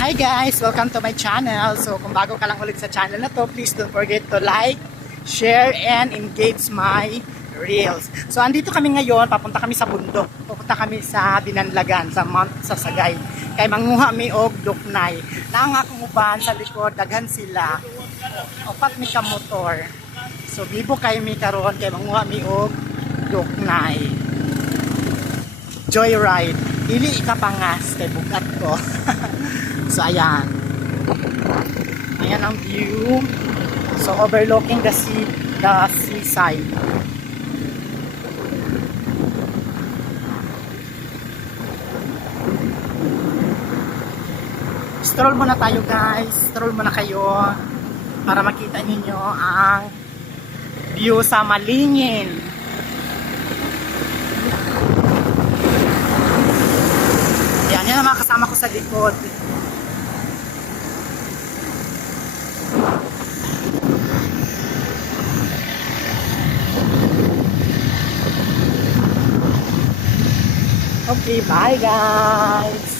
Hi guys! Welcome to my channel. So kung bago ka lang ulit sa channel na to, please don't forget to like, share, and engage my reels. So andito kami ngayon, papunta kami sa bundok. Pupunta kami sa Binanlagan, sa Mount Sasagay. Kay manguha mi og duknay. Nang akong uban sa likod, daghan sila. Opat mi ka motor. So bibo kay mi karon kay manguha mi og duknay. Joyride. Dili ikapangas kay bugat ko. So ayan. Ayan ang view. So overlooking the seaside. Stroll muna tayo guys. Stroll muna kayo para makita ninyo ang view sa Malingin. Yan ang mga kasama ko sa likod. Okay, bye guys!